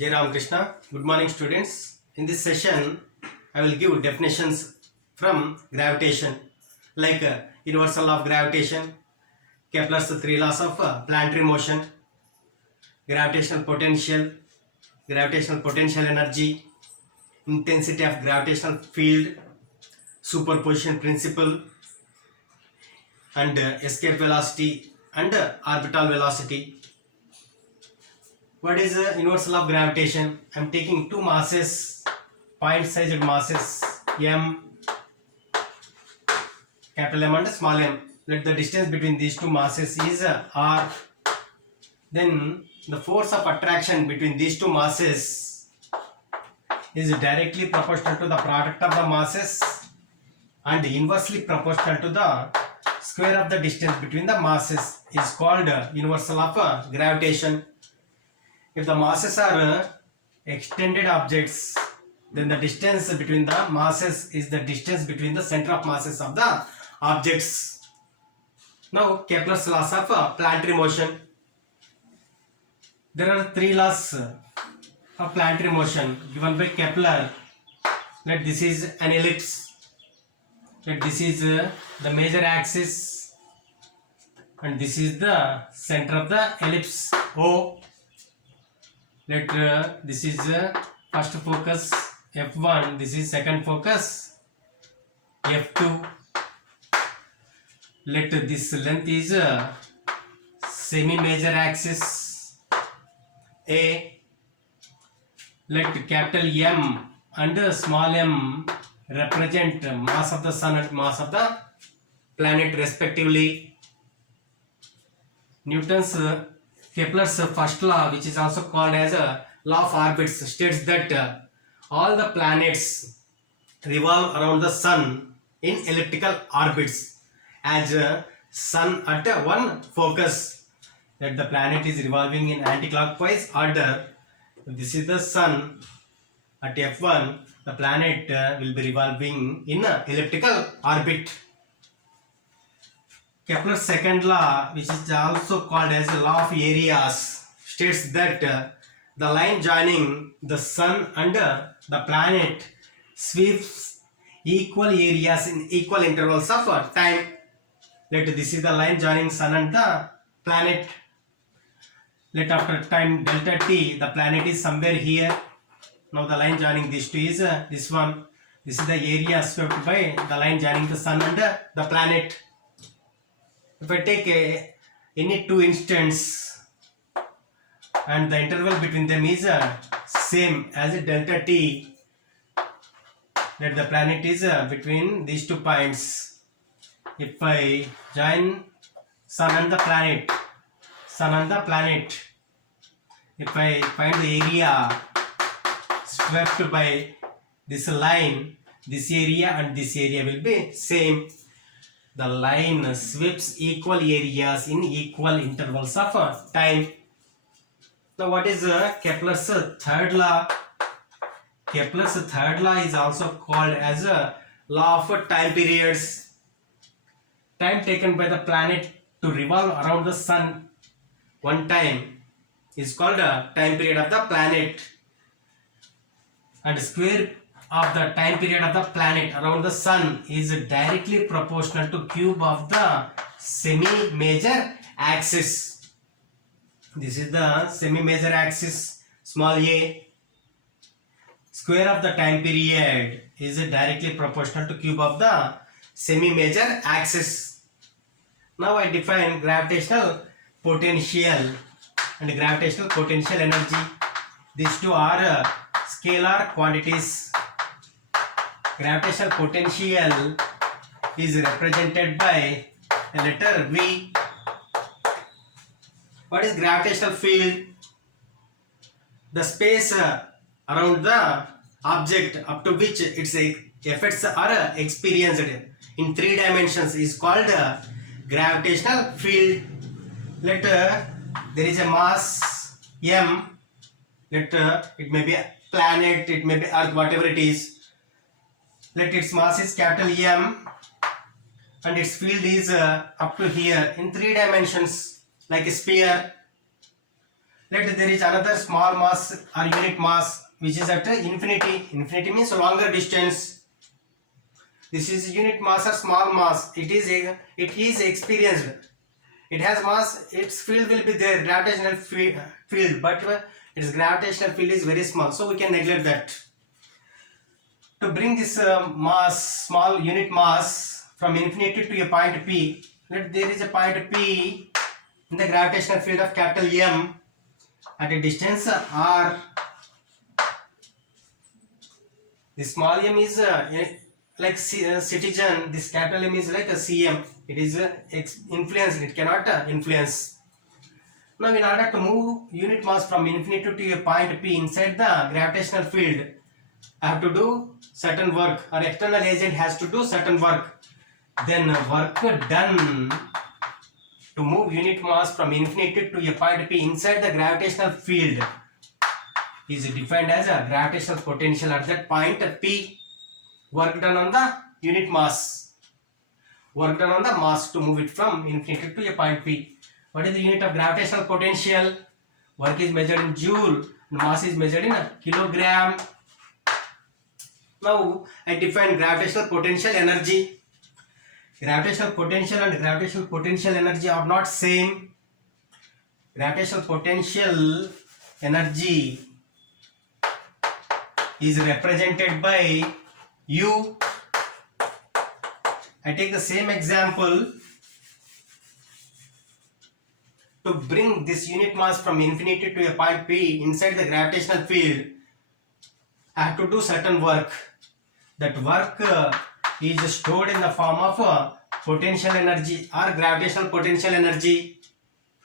Jai Ram Krishna. Good morning, students. In this session, I will give definitions from gravitation, like universal law of gravitation, Kepler's three laws of planetary motion, gravitational potential energy, intensity of gravitational field, superposition principle, and escape velocity and orbital velocity. What is the universal law of gravitation? I am taking two masses, point-sized masses m, capital M and small m. Let the distance between these two masses is r. Then the force of attraction between these two masses is directly proportional to the product of the masses and inversely proportional to the square of the distance between the masses is called universal law of gravitation. If the masses are extended objects, then the distance between the masses is the distance between the center of masses of the objects. Now Kepler's laws of planetary motion. There are three laws of planetary motion given by Kepler. Let this is an ellipse. Let this is the major axis, and this is the center of the ellipse O. Let this is first focus F1, this is second focus F2. Let this length is semi-major axis A. Let capital M and small m represent mass of the sun and mass of the planet respectively. Newton's Kepler's first law, which is also called as a law of orbits, states that all the planets revolve around the sun in elliptical orbits as sun at one focus. That the planet is revolving in anti-clockwise order. This is the sun at F1. The planet will be revolving in an elliptical orbit. Kepler's second law, which is also called as the law of areas, states that the line joining the sun and the planet sweeps equal areas in equal intervals of time. Let this is the line joining sun and the planet. Let after time delta t, the planet is somewhere here. Now the line joining these two is this one. This is the area swept by the line joining the sun and the planet. If I take any two instants and the interval between them is same as delta t, that the planet is between these 2 points. If I join sun and the planet, if I find the area swept by this line, this area and this area will be same. The line sweeps equal areas in equal intervals of time. Now what is Kepler's third law? Kepler's third law is also called as a law of time periods. Time taken by the planet to revolve around the sun one time is called a time period of the planet, and square of the time period of the planet around the sun is directly proportional to cube of the semi-major axis. This is the semi-major axis, small a. Square of the time period is directly proportional to cube of the semi-major axis. Now I define gravitational potential and gravitational potential energy. These two are scalar quantities. Gravitational potential is represented by a letter V. What is gravitational field? The space around the object up to which its effects are experienced in 3 dimensions is called gravitational field. Let there is a mass m. Let it may be a planet, it may be earth, whatever it is. Let its mass is capital M and its field is up to here in 3 dimensions like a sphere. Let there is another small mass or unit mass which is at infinity. Infinity means longer distance. This is unit mass or small mass. It is experienced. It has mass. Its field will be there, gravitational field, but its gravitational field is very small, so we can neglect that. To bring this mass, small unit mass from infinity to a point P, let there is a point P in the gravitational field of capital M at a distance R. This small m is like citizen. This capital M is like a cm. It is influenced. It cannot influence. Now, in order to move unit mass from infinity to a point P inside the gravitational field, I have to do certain work, or external agent has to do certain work. Then work done to move unit mass from infinity to a point P inside the gravitational field is defined as a gravitational potential at that point P. Work done on the unit mass. Work done on the mass to move it from infinity to a point P. What is the unit of gravitational potential? Work is measured in joule, mass is measured in a kilogram. Now I define gravitational potential energy. Gravitational potential and gravitational potential energy are not same. Gravitational potential energy is represented by U. I take the same example. To bring this unit mass from infinity to a point P inside the gravitational field, I have to do certain work. That work is stored in the form of potential energy or gravitational potential energy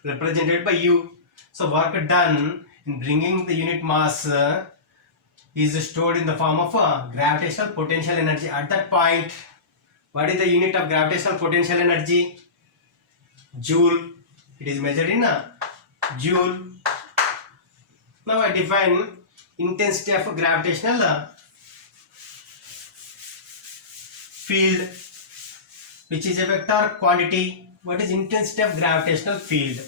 represented by U. So work done in bringing the unit mass is stored in the form of gravitational potential energy at that point. What is the unit of gravitational potential energy? Joule. It is measured in joule. Now I define intensity of gravitational field, which is a vector quantity. What is intensity of gravitational field?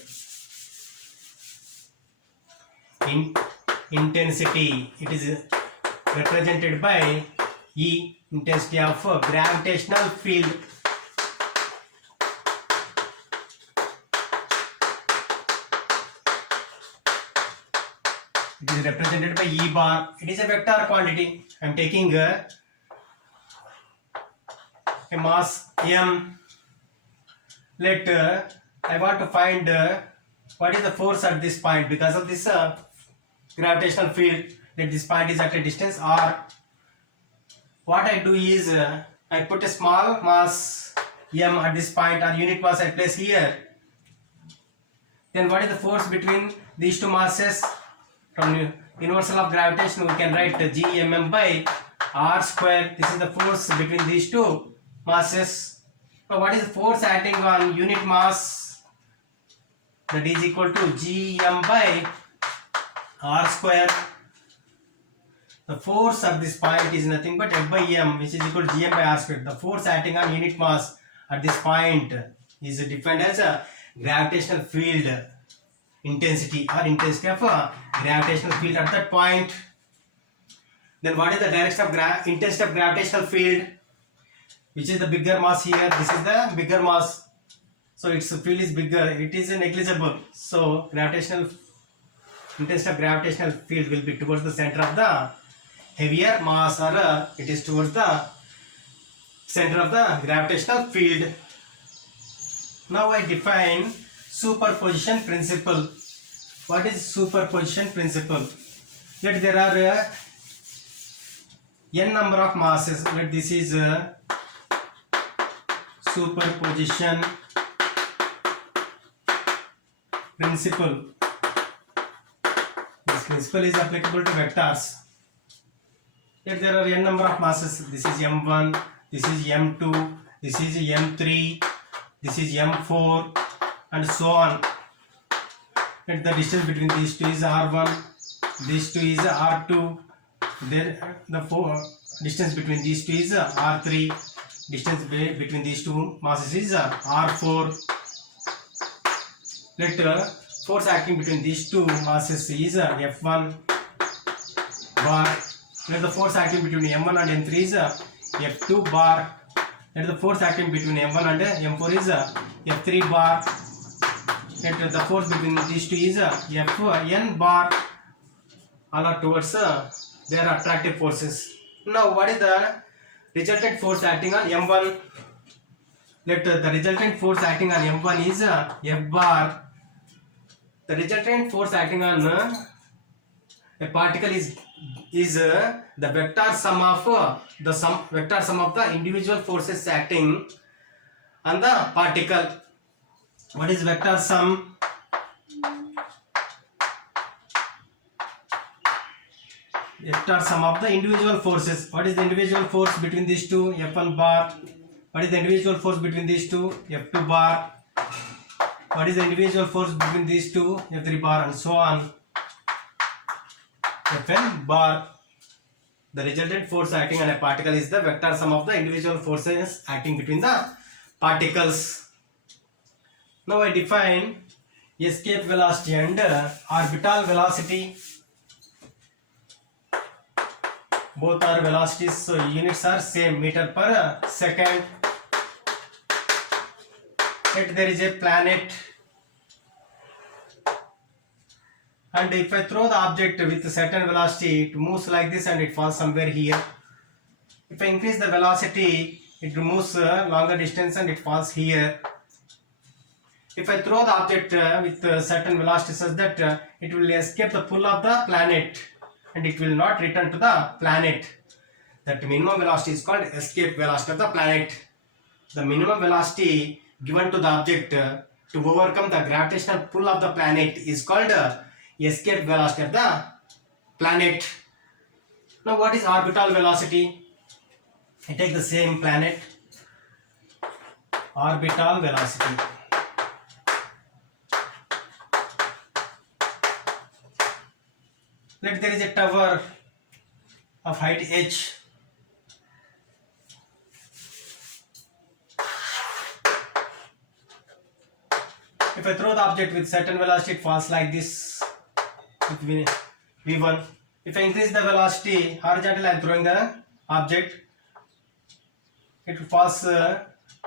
Intensity, it is represented by E, intensity of gravitational field. It is represented by E bar. It is a vector quantity. I am taking a mass m. Let I want to find what is the force at this point because of this gravitational field. Let this point is at a distance r. What I do is I put a small mass m at this point, or unit mass I place here. Then what is the force between these two masses? From universal of gravitation we can write gmm by r square. This is the force between these two masses. So what is the force acting on unit mass? That is equal to gm by r square. The force at this point is nothing but F by m, which is equal to gm by r square. The force acting on unit mass at this point is defined as a gravitational field intensity, or intensity of a gravitational field at that point. Then what is the direction of intensity of gravitational field? Which is the bigger mass here. This is the bigger mass, so its field is bigger. It is negligible. So gravitational intensity of gravitational field will be towards the center of the heavier mass, or it is towards the center of the gravitational field. Now I define superposition principle. What is superposition principle? Let there are n number of masses. Let this is superposition principle. This principle is applicable to vectors. Let there are n number of masses. This is m1, this is m2, this is m3, this is m4, and so on. Let the distance between these two is r1, these two is r2, then the distance between these two is r3, distance between these two masses is r4. Let force acting between these two masses is F1 bar. Let the force acting between M1 and M3 is F2 bar. Let the force acting between M1 and M4 is F3 bar. Let the force between these two is Fn bar. All are towards their attractive forces. Now, what is the resultant force acting on M1? Let the resultant force acting on M1 is F bar. The resultant force acting on a particle is the vector sum of the individual forces acting on the particle. What is vector sum? Vector sum of the individual forces. What is the individual force between these two? F1 bar. What is the individual force between these two? F2 bar. What is the individual force between these two? F3 bar, and so on. Fn bar. The resultant force acting on a particle is the vector sum of the individual forces acting between the particles. Now I define escape velocity and orbital velocity. Both are velocities, so units are same, meter per second. If there is a planet, and if I throw the object with a certain velocity, it moves like this and it falls somewhere here. If I increase the velocity, it moves a longer distance and it falls here. If I throw the object with a certain velocity such that it will escape the pull of the planet and it will not return to the planet, that minimum velocity is called escape velocity of the planet. The minimum velocity given to the object to overcome the gravitational pull of the planet is called escape velocity of the planet. Now what is orbital velocity? I take the same planet. Orbital velocity. Let there is a tower of height h. If I throw the object with certain velocity, it falls like this with v1. If I increase the velocity horizontally, I am throwing the object, it falls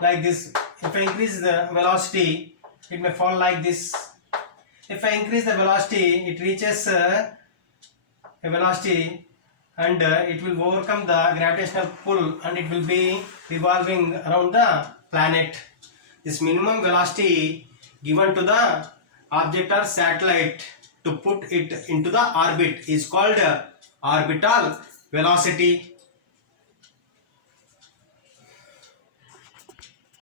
like this. If I increase the velocity, it may fall like this. If I increase the velocity, it reaches a velocity and it will overcome the gravitational pull and it will be revolving around the planet. This minimum velocity given to the object or satellite to put it into the orbit is called orbital velocity.